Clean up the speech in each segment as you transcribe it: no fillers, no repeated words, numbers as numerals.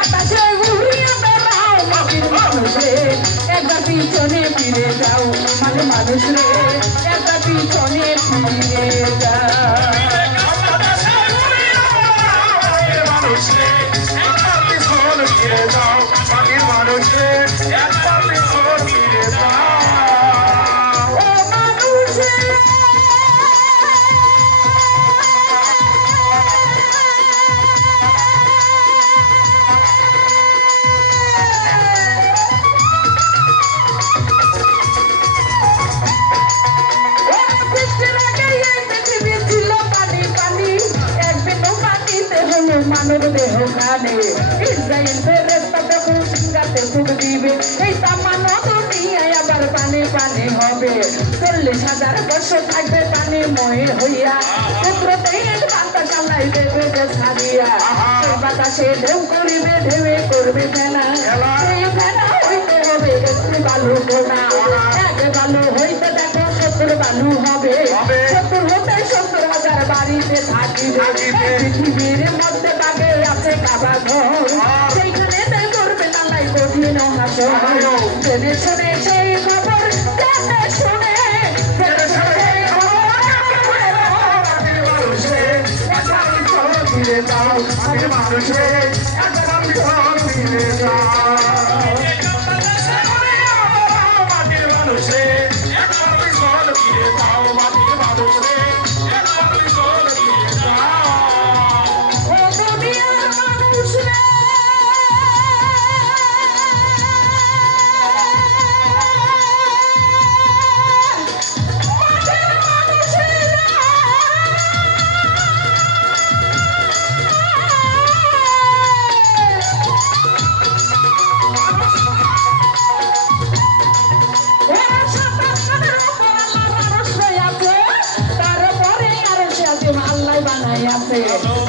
বাতাসে উড়িয়ে বেড়াও মাটির মানুষ রে একবার পিছনে ফিরে যাও মানে মানুষ রে একবার পিছনে ফিরে যাও মানব দেহ খানে ইসরায়েল ফেরেশতা তখন সিংহাতে ফুঁক দিবে এই তামানো দুনিয়ায় আবার পানি পানি হবে 40,000 বছর থাকবে পানিময় হইয়া পুত্রতেই বাতাস চালাই দেবে সারিয়া সেই বাতাসে ঢেউ করিবে ঢেউয়ে করবে ফেনা সেই ফেনা হইতে হবে একটু বালু কোনা এক বালু হইতে দেখো 70 বালু হবে 70 হতে 70,000 বাড়িতে থাকিবে পৃথিবীর মধ্যে বাগে আছে কাবা ঘর সেইখানে করবে নালাই কঠিন হাসর জেনে শুনে সেই খবর জেনে শুনে ফিরে যাও মানুষে ফিরে যাও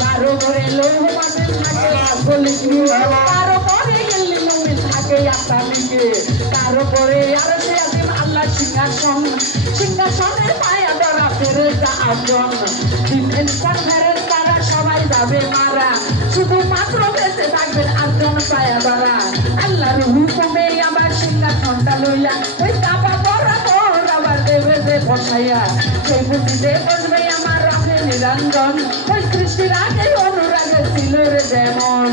কারো ঘরে লৌহ মাটির থাকে কারো পরে গেলে মনে থাকে আসামিকে কারো পরে আর সে আসেন আল্লাহ সিংহাসন সিংহাসনের পায়া ধরা ফেরেশতা 8 জন ডিফেন্স ফেরেশতারা সবাই যাবে মারা শুধুমাত্র বেঁচে থাকবেন 8 জন পায়া ধরা আল্লাহর হুকুমে আবার সিংহাসনটা লইয়া ওই কাবা পরা তোর আবার দেবে যে বসাইয়া সেই বুদ্ধিতে বসবে আমার রাখে নিরঞ্জন ওই সৃষ্টির আগে অনুরাগে ছিল রে যেমন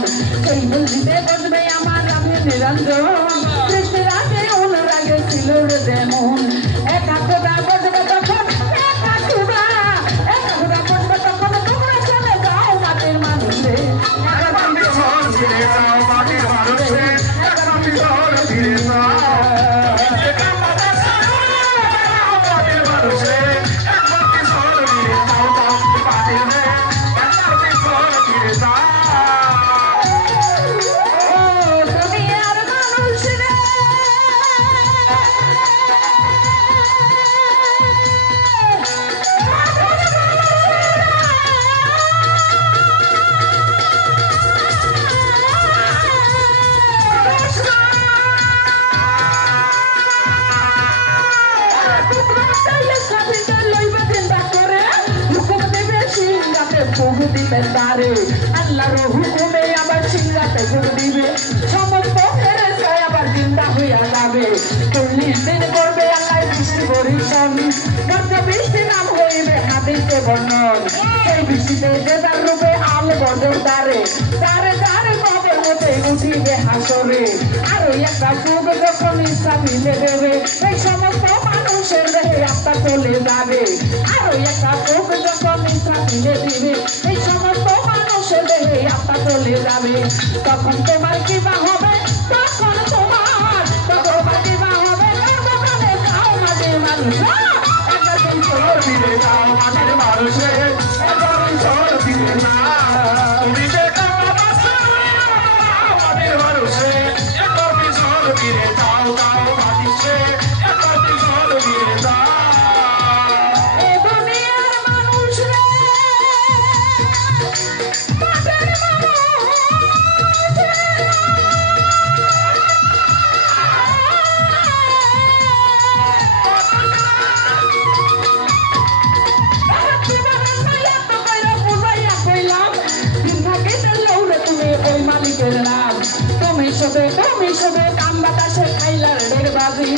সেই বুদ্ধিতে বসবে আমার রাখে নিরঞ্জন সৃষ্টির আগে অনুরাগে ছিল রে যেমন একা খোদা বসবে তখন একা খোদা বসবে তখন তোমরা চলে যাও মাটির মানুষে আল্লাহর হুকুমে আবার সিংহাতে ফুঁক দিবে সমস্ত ফেরেশতা আবার জিন্দা হইয়া যাবে 40 দিন করবে আল্লাহ বৃষ্টি বর্ষণ বৃষ্টি নাম হইবে হাদিসে বর্ণন সেই বৃষ্টিতে দেদার রূপে আল বদর দ্বারে দ্বারে দ্বারে কবর হতে উঠিবে হাসরে আর ওই একটা ফুঁক যখন ইসরাফিলে দেবে এই সমস্ত মানুষের দেহে আত্মা চলে যাবে আর ওই একটা ফুঁক যখন ইসরাফিলে দিবে এই সমস্ত মানুষের দেহে আত্মা চলে যাবে তখন তোমার কি বা হবে তখন তোমার কি বা হবে দোকানে যাও মাঝে মানুষ একদিন চলো ফিরে যাও মাঝে মানুষে একদিন চলো ফিরে যাও তুমি শুধু কাম বাতাসে খাইলার ডেরবাজি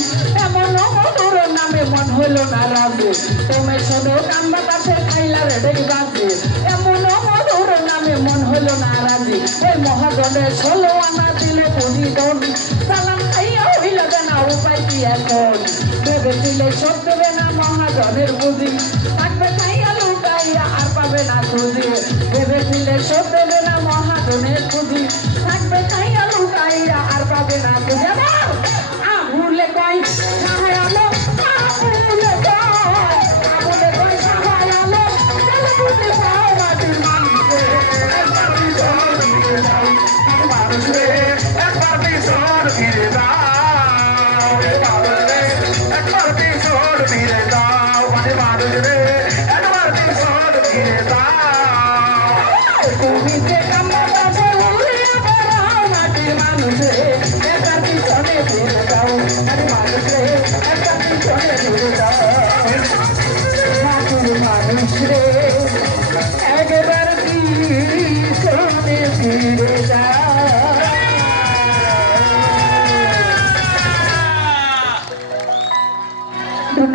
এমন মধুর নামে মন হলো না রাজি তুমি শুধু কাম বাতাসে খাইলার ডেরবাজি এমন মধুর নামে মন হলো না রাজি ওই মহাজনে 16 আনা দিল প্রতিদন সালাম খাইয়া হইল না উপায় কি এখন ভেবেছিলে সব দেবে না মহাজনের বুঝি থাকবে খাইয়া লুকাইয়া আর পাবে না খুঁজি ভেবেছিলে সব দেবে না মহাজনের বুঝি থাকবে খাইয়া লুকাইয়া আর পাবে না খুঁজি আবুলে কই সাহায়ালো আবুলে কই সাহায়ালো চলো বুঝতে পাও মাটির মানুষে মানুষে একবার পিছন ফিরে দাও একবার পিছন ফিরে দাও মানে মানুষ রে একবার পিছন ফিরে দাও তুমি যে কামনা কাছে উড়িয়ে বেড়াও মাটির মানুষে একবার পিছনে ফিরে দাও আরে মানুষে একবার পিছনে ফিরে দাও মাটির মানুষ রে